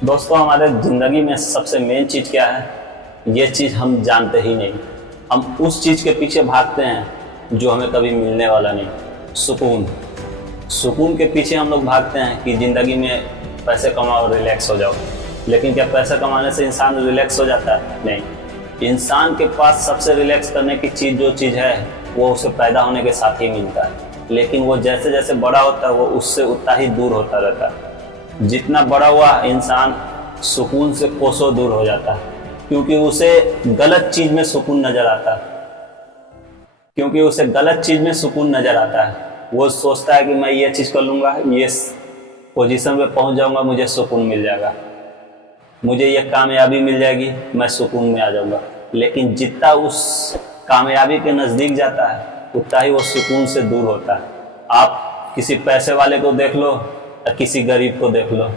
दोस्तों, हमारे ज़िंदगी में सबसे मेन चीज़ क्या है? ये चीज़ हम जानते ही नहीं। हम उस चीज़ के पीछे भागते हैं जो हमें कभी मिलने वाला नहीं। सुकून। सुकून के पीछे हम लोग भागते हैं कि ज़िंदगी में पैसे कमाओ, रिलैक्स हो जाओ। लेकिन क्या पैसे कमाने से इंसान रिलैक्स हो जाता है? नहीं। इंसान के पास सबसे रिलैक्स करने की चीज़ जो चीज़ है वो उसे पैदा होने के साथ ही मिलता है। लेकिन वो जैसे जैसे बड़ा होता है वो उससे उतना ही दूर होता रहता है। जितना बड़ा हुआ इंसान सुकून से कोसों दूर हो जाता है, क्योंकि उसे गलत चीज में सुकून नजर आता है। वो सोचता है कि मैं ये चीज कर लूंगा, ये पोजीशन पे पहुंच जाऊंगा, मुझे सुकून मिल जाएगा, मुझे ये कामयाबी मिल जाएगी, मैं सुकून में आ जाऊंगा। लेकिन जितना उस कामयाबी के नजदीक जाता है उतना ही वो सुकून से दूर होता है। आप किसी पैसे वाले को देख लो या किसी गरीब को देख लो,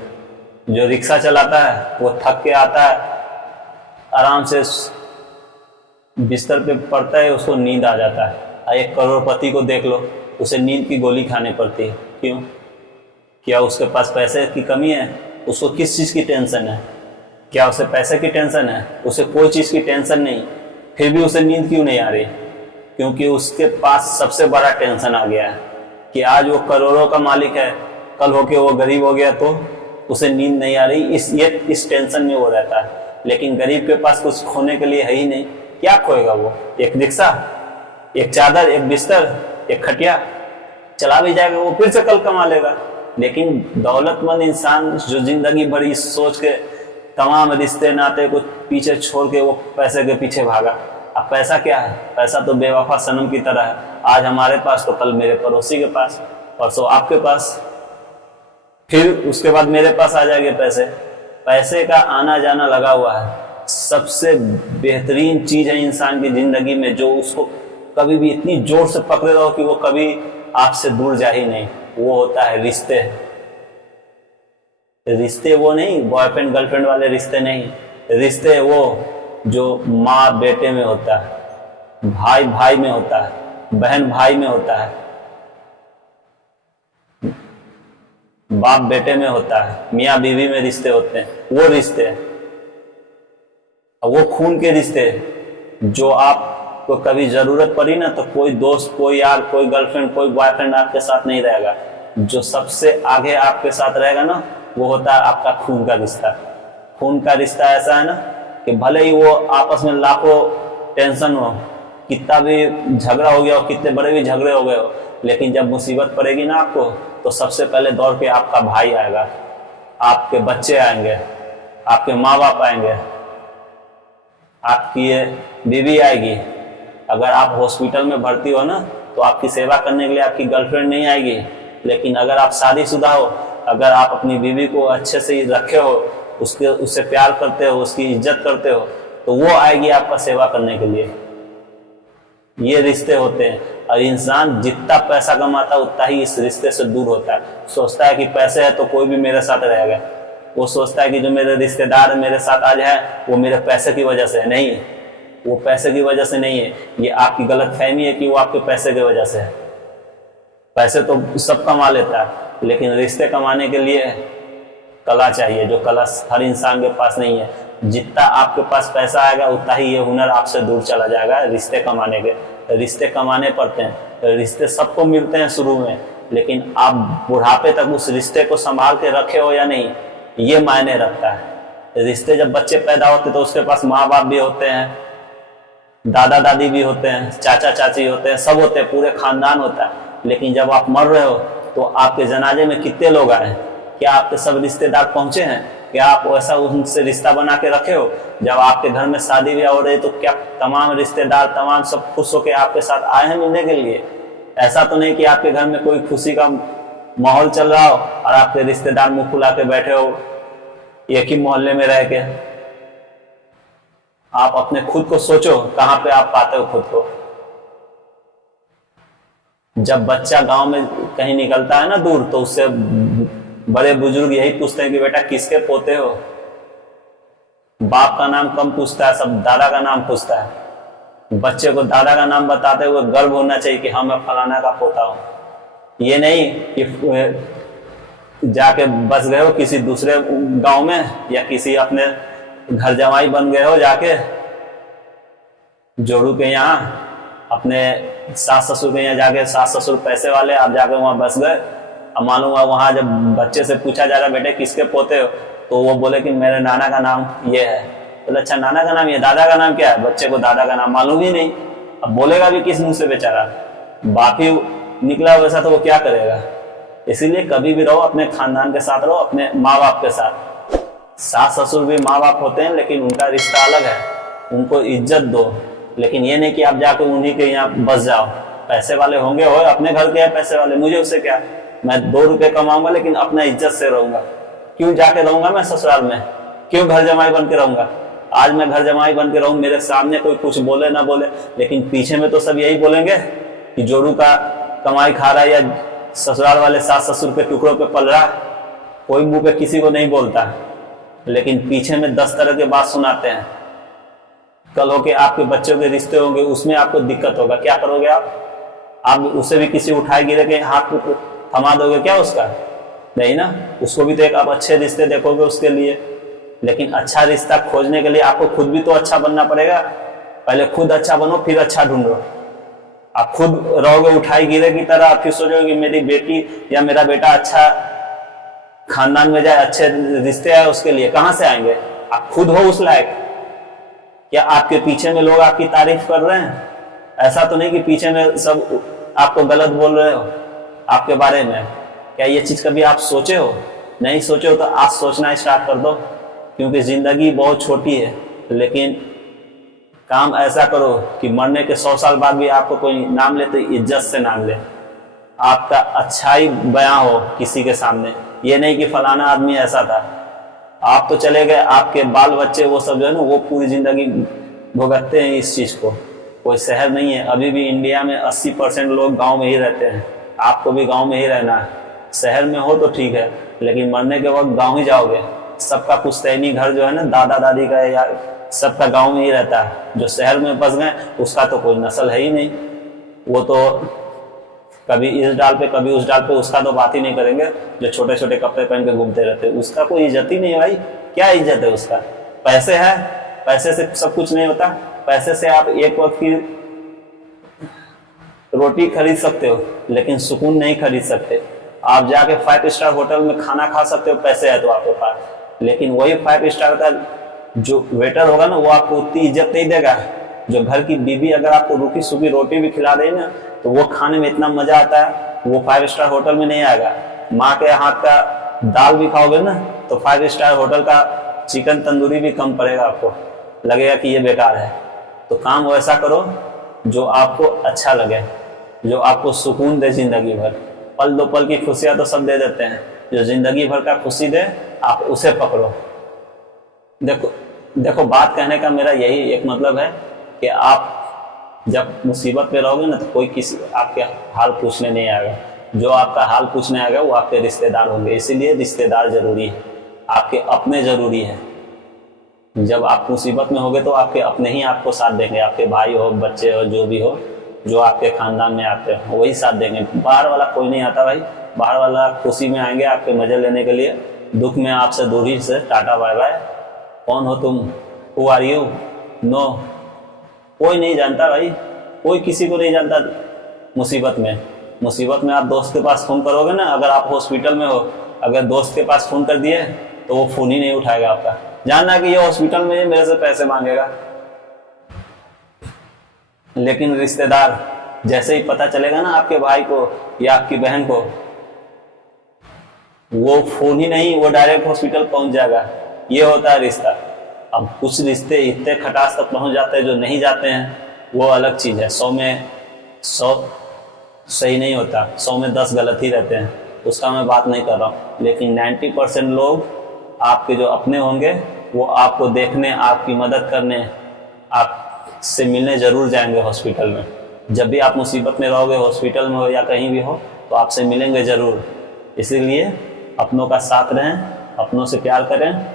जो रिक्शा चलाता है वो थक के आता है, आराम से बिस्तर पे पड़ता है, उसको नींद आ जाता है। और एक करोड़पति को देख लो, उसे नींद की गोली खानी पड़ती है। क्यों? क्या उसके पास पैसे की कमी है? उसको किस चीज़ की टेंशन है? क्या उसे पैसे की टेंशन है? उसे कोई चीज़ की टेंशन नहीं, फिर भी उसे नींद क्यों नहीं आ रही? क्योंकि उसके पास सबसे बड़ा टेंशन आ गया है कि आज वो करोड़ों का मालिक है, कल होके वो गरीब हो गया तो उसे नींद नहीं आ रही। इस टेंशन में वो रहता है। लेकिन गरीब के पास कुछ खोने के लिए है ही नहीं। क्या खोएगा वो? एक रिक्शा, एक चादर, एक बिस्तर, एक खटिया चला भी जाएगा, वो फिर से कल कमा लेगा। लेकिन दौलतमंद इंसान जो जिंदगी भर इस सोच के तमाम रिश्ते नाते को पीछे छोड़ के वो पैसे के पीछे भागा। अब पैसा क्या है? पैसा तो बेवफा सनम की तरह है। आज हमारे पास तो कल मेरे पड़ोसी के पास, परसों आपके पास, फिर उसके बाद मेरे पास आ जाएंगे पैसे। पैसे का आना जाना लगा हुआ है। सबसे बेहतरीन चीज है इंसान की जिंदगी में, जो उसको कभी भी इतनी जोर से पकड़े रहो कि वो कभी आपसे दूर जा ही नहीं, वो होता है रिश्ते। रिश्ते वो नहीं बॉयफ्रेंड गर्लफ्रेंड वाले रिश्ते नहीं, रिश्ते वो जो माँ बेटे में होता है, भाई भाई में होता है, बहन भाई में होता है, बाप बेटे में होता है, मियाँ बीवी में रिश्ते होते हैं। वो रिश्ते, वो खून के रिश्ते जो आपको कभी जरूरत पड़ी ना तो कोई दोस्त, कोई यार, कोई गर्लफ्रेंड, कोई बॉयफ्रेंड आपके साथ नहीं रहेगा। जो सबसे आगे आपके साथ रहेगा ना वो होता है आपका खून का रिश्ता। खून का रिश्ता ऐसा है ना कि भले ही वो आपस में लाखों टेंशन हो, कितना भी झगड़ा हो गया हो, कितने बड़े भी झगड़े हो गए हो, लेकिन जब मुसीबत पड़ेगी ना आपको तो सबसे पहले दौड़ के आपका भाई आएगा, आपके बच्चे आएंगे, आपके माँ बाप आएंगे, आपकी ये बीवी आएगी। अगर आप हॉस्पिटल में भर्ती हो ना तो आपकी सेवा करने के लिए आपकी गर्लफ्रेंड नहीं आएगी। लेकिन अगर आप शादीशुदा हो, अगर आप अपनी बीवी को अच्छे से रखे हो, उससे प्यार करते हो, उसकी इज्जत करते हो, तो वो आएगी आपका सेवा करने के लिए। ये रिश्ते होते हैं। और इंसान जितना पैसा कमाता है उतना ही इस रिश्ते से दूर होता है। सोचता है कि पैसे है तो कोई भी मेरे साथ रहेगा। वो सोचता है कि जो मेरे रिश्तेदार मेरे साथ आज है वो मेरे पैसे की वजह से है। नहीं, वो पैसे की वजह से नहीं है, ये आपकी गलतफहमी है कि वो आपके पैसे की वजह से है। पैसे तो सब कमा लेता है, लेकिन रिश्ते कमाने के लिए कला चाहिए, जो कला हर इंसान के पास नहीं है। जितना आपके पास पैसा आएगा उतना ही ये हुनर आपसे दूर चला जाएगा रिश्ते कमाने के। रिश्ते कमाने पड़ते हैं, रिश्ते सबको मिलते हैं शुरू में, लेकिन आप बुढ़ापे तक उस रिश्ते को संभाल के रखे हो या नहीं, ये मायने रखता है। रिश्ते जब बच्चे पैदा होते तो उसके पास माँ बाप भी होते हैं, दादा दादी भी होते हैं, चाचा चाची होते हैं, सब होते हैं, पूरे खानदान होता है। लेकिन जब आप मर रहे हो तो आपके जनाजे में कितने लोग आए? क्या आपके सब रिश्तेदार पहुंचे हैं? क्या आप वैसा उनसे रिश्ता बना के रखे हो? जब आपके घर में शादी ब्याह हो रही है तो क्या तमाम रिश्तेदार, तमाम सब खुश होकर आपके साथ आए हैं मिलने के लिए? ऐसा तो नहीं कि आपके घर में कोई खुशी का माहौल चल रहा हो और आपके रिश्तेदार मुंह फुला के बैठे हो एक ही मोहल्ले में रह के। आप अपने खुद को सोचो, कहाँ पे आप पाते हो खुद को? जब बच्चा गांव में कहीं निकलता है ना दूर, तो उससे बड़े बुजुर्ग यही पूछते हैं कि बेटा किसके पोते हो? बाप का नाम कम पूछता है, सब दादा का नाम पूछता है। बच्चे को दादा का नाम बताते हुए गर्व होना चाहिए कि हाँ मैं फलाना का पोता हूं। ये नहीं कि जाके बस गए हो किसी दूसरे गांव में, या किसी अपने घर जमाई बन गए हो जाके जोड़ू के यहाँ, अपने सास ससुर के यहाँ जाके, सास ससुर पैसे वाले, आप जाके वहां बस गए। अब मालूम हुआ वहां जब बच्चे से पूछा जा रहा बेटे किसके पोते हो, तो वो बोले कि मेरे नाना का नाम ये है। बोले अच्छा नाना का नाम ये, दादा का नाम क्या है? बच्चे को दादा का नाम मालूम ही नहीं। अब बोलेगा भी किस मुंह से बेचारा, बाप ही निकला वैसा तो वो क्या करेगा। इसीलिए कभी भी रहो अपने खानदान के साथ रहो, अपने माँ बाप के साथ। सास ससुर भी माँ बाप होते हैं लेकिन उनका रिश्ता अलग है, उनको इज्जत दो। लेकिन ये नहीं कि आप जाकर उन्हीं के यहाँ बस जाओ। पैसे वाले होंगे हो, अपने घर के हैं पैसे वाले, मुझे उससे क्या, मैं 2 रुपए कमाऊंगा लेकिन अपना इज्जत से रहूंगा। क्यों जाके रहूंगा मैं ससुराल में, क्यों घर जमाई बन के रहूंगा? आज मैं घर जमाई बन के रहूं, मेरे सामने कोई कुछ बोले ना बोले, लेकिन पीछे में तो सब यही बोलेंगे कि जोरू का कमाई खा रहा है या ससुराल वाले सास ससुर के टुकड़ों पे पल रहा। कोई मुंह पे किसी को नहीं बोलता, लेकिन पीछे में 10 तरह के बात सुनाते हैं। कल होके आपके बच्चों के रिश्ते होंगे, उसमें आपको दिक्कत होगा, क्या करोगे आप उसे भी किसी उठाए गिरे के हाथ थमा दोगे क्या उसका? नहीं ना, उसको भी तो एक आप अच्छे रिश्ते देखोगे उसके लिए। लेकिन अच्छा रिश्ता खोजने के लिए आपको खुद भी तो अच्छा बनना पड़ेगा। पहले खुद अच्छा बनो फिर अच्छा ढूंढो। आप खुद रहोगे उठाई गिरे की तरह, आप फिर सोचोगे कि मेरी बेटी या मेरा बेटा अच्छा खानदान में जाए, अच्छे रिश्ते आए, उसके लिए कहां से आएंगे? आप खुद हो उस लायक? क्या आपके पीछे में लोग आपकी तारीफ कर रहे हैं? ऐसा तो नहीं कि पीछे में सब आपको गलत बोल रहे हो आपके बारे में। क्या ये चीज कभी आप सोचे हो? नहीं सोचे हो तो आज सोचना स्टार्ट कर दो, क्योंकि जिंदगी बहुत छोटी है। लेकिन काम ऐसा करो कि मरने के 100 साल बाद भी आपको कोई नाम ले तो इज्जत से नाम ले, आपका अच्छाई बयां हो किसी के सामने। ये नहीं कि फलाना आदमी ऐसा था, आप तो चले गए, आपके बाल बच्चे वो सब जो है ना, वो पूरी जिंदगी भुगतते हैं इस चीज को। कोई शहर नहीं है, अभी भी इंडिया में 80% लोग गांव में ही रहते हैं। आपको भी गांव में ही रहना है। शहर में हो तो ठीक है, लेकिन मरने के वक्त गांव ही जाओगे। सबका पुश्तैनी घर जो है ना, दादा दादी का या सबका गांव में ही रहता है। जो शहर में बस गए उसका तो कोई नस्ल है ही नहीं, वो तो कभी इस डाल पे कभी उस डाल पे, उसका तो बात ही नहीं करेंगे। जो छोटे छोटे कपड़े पहन के घूमते रहते हैं, उसका कोई इज्जत ही नहीं भाई। क्या इज्जत है उसका? पैसे है, पैसे से सब कुछ नहीं होता। पैसे से आप एक वक्त की रोटी खरीद सकते हो, लेकिन सुकून नहीं खरीद सकते। आप जाके 5 स्टार होटल में खाना खा सकते हो, पैसे है तो आपके पास, लेकिन वही 5 स्टार का जो वेटर होगा ना, वो आपको उतनी इज्जत नहीं देगा। जो घर की बीबी अगर आपको रूखी सूखी रोटी भी खिला दे ना, तो वो खाने में इतना मजा आता है, वो 5 स्टार होटल में नहीं आएगा। माँ के हाथ का दाल भी खाओगे ना, तो 5 स्टार होटल का चिकन तंदूरी भी कम पड़ेगा, आपको लगेगा कि ये बेकार है। तो काम वैसा करो जो आपको अच्छा लगे, जो आपको सुकून दे जिंदगी भर। पल दो पल की खुशियां तो सब दे देते हैं, जो जिंदगी भर का खुशी दे आप उसे पकड़ो। देखो बात कहने का मेरा यही एक मतलब है कि आप जब मुसीबत में रहोगे ना, तो कोई किसी आपके हाल पूछने नहीं आएगा। जो आपका हाल पूछने आएगा वो आपके रिश्तेदार होंगे। इसीलिए रिश्तेदार जरूरी है, आपके अपने जरूरी है। जब आप मुसीबत में होगे तो आपके अपने ही आपको साथ देंगे, आपके भाई हो, बच्चे हो, जो भी हो, जो आपके खानदान में आते हो वही साथ देंगे। बाहर वाला कोई नहीं आता भाई। बाहर वाला खुशी में आएंगे आपके मजे लेने के लिए, दुख में आपसे दूरी से टाटा बाय बाय। कौन हो तुम, हु आर यू, नो, कोई नहीं जानता भाई, कोई किसी को नहीं जानता। मुसीबत में आप दोस्त के पास फोन करोगे ना, अगर आप हॉस्पिटल में हो, अगर दोस्त के पास फोन कर दिए तो वो फोन ही नहीं उठाएगा आपका, जानना कि ये हॉस्पिटल में मेरे से पैसे मांगेगा। लेकिन रिश्तेदार, जैसे ही पता चलेगा ना आपके भाई को या आपकी बहन को, वो फोन ही नहीं, वो डायरेक्ट हॉस्पिटल पहुंच जाएगा। ये होता है रिश्ता। अब कुछ रिश्ते इतने खटास तक पहुंच जाते हैं, जो नहीं जाते हैं वो अलग चीज है। 100 में 100 सही नहीं होता, 100 में 10 गलत ही रहते हैं, उसका मैं बात नहीं कर रहा हूँ। लेकिन 90% लोग आपके जो अपने होंगे वो आपको देखने, आपकी मदद करने, आपसे मिलने जरूर जाएंगे हॉस्पिटल में। जब भी आप मुसीबत में रहोगे, हॉस्पिटल में हो या कहीं भी हो, तो आपसे मिलेंगे जरूर। इसीलिए अपनों का साथ रहें, अपनों से प्यार करें।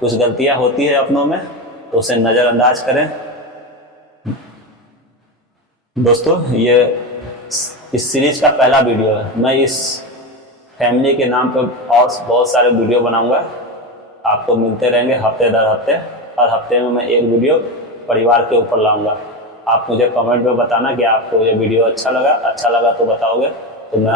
कुछ गलतियां होती है अपनों में तो उसे नज़रअंदाज करें। दोस्तों ये इस सीरीज का पहला वीडियो है। मैं इस फैमिली के नाम पर और बहुत सारे वीडियो बनाऊंगा, आपको मिलते रहेंगे हफ्ते दर हफ्ते। हर हफ्ते में मैं एक वीडियो परिवार के ऊपर लाऊंगा। आप मुझे कमेंट में बताना कि आपको ये वीडियो अच्छा लगा तो बताओगे तो मैं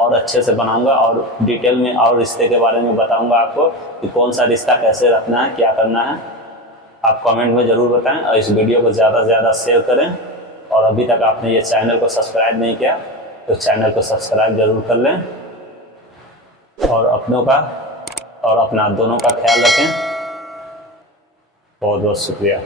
और अच्छे से बनाऊंगा और डिटेल में और रिश्ते के बारे में बताऊंगा आपको कि कौन सा रिश्ता कैसे रखना है, क्या करना है। आप कमेंट में ज़रूर बताएं और इस वीडियो को ज़्यादा से ज़्यादा शेयर करें। और अभी तक आपने ये चैनल को सब्सक्राइब नहीं किया तो चैनल को सब्सक्राइब ज़रूर कर लें और अपनों का और अपना दोनों का ख्याल रखें। बहुत बहुत शुक्रिया।